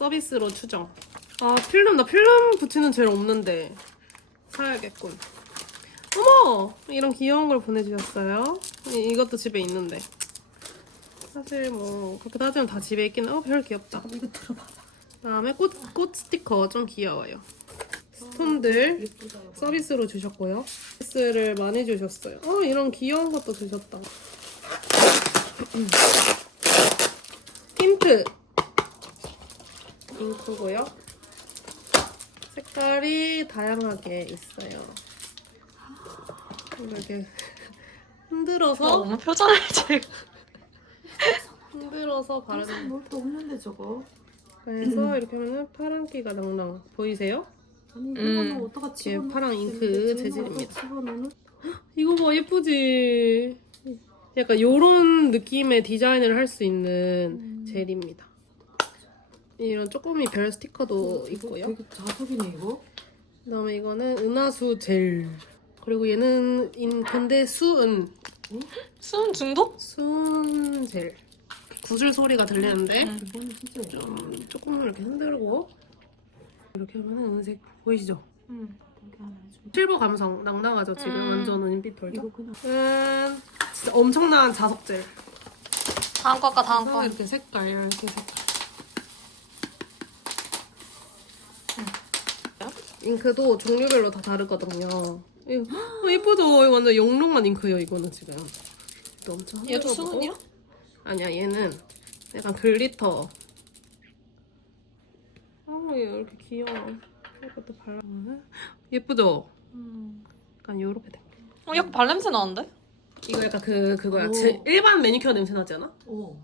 서비스로 추정. 아 필름 나 필름 붙이는 젤 없는데 사야겠군. 어머 이런 귀여운 걸 보내주셨어요. 이, 이것도 집에 있는데 사실 뭐 그렇게 따지면 다 집에 있긴 어 별 귀엽다. 이거 들어봐. 그다음에 꽃, 꽃 스티커 좀 귀여워요. 스톤들 예쁘다. 서비스로 주셨고요. 서비스를 많이 주셨어요. 어 이런 귀여운 것도 주셨다. 힌트 잉크고요. 색깔이 다양하게 있어요. 이렇게 흔들어서 너무 표정을 지금. 흔들어서 바르는 뭘또 없는데 저거. 그래서 이렇게 하면은 파란기가 낭낭 보이세요? 아니 음. 이거는 어디가 이게 집어넣 파랑 잉크 재질입니다. 집어넣는? 이거 봐 예쁘지? 약간 요런 느낌의 디자인을 할 수 있는 젤입니다. 이런 쪼꼬미 별 스티커도 있고요. 되게 자석이네 이거. 그다음에 이거는 은하수 젤. 그리고 얘는 잉크인데 수은 수은 중독? 수은 젤. 구슬 소리가 들리는데 음. 이거는 진짜 좀 조금 이렇게 흔들고 이렇게 하면 은색 보이시죠? 음. 하나 해줘. 실버 감성 낭낭하죠 지금 음. 완전 은빛 돌죠? 이거 그냥 음, 진짜 엄청난 자석 젤. 다음 거까 다음 거. 이렇게 색깔 이렇게 색깔. 잉크도 종류별로 다 다르거든요. 이거 어, 예쁘죠? 이거 완전 영롱한 잉크예요. 이거는 지금. 또 엄청 얘도 흔들어보고. 수은이야? 아니야 얘는 약간 글리터. 아, 얘 이렇게 귀여워. 이것도 발라보면 예쁘죠? 음. 약간 요렇게 돼. 어, 약간 발냄새 나는데? 이거 약간 그 그거야. 오. 제- 일반 매니큐어 냄새 나지 않아? 오.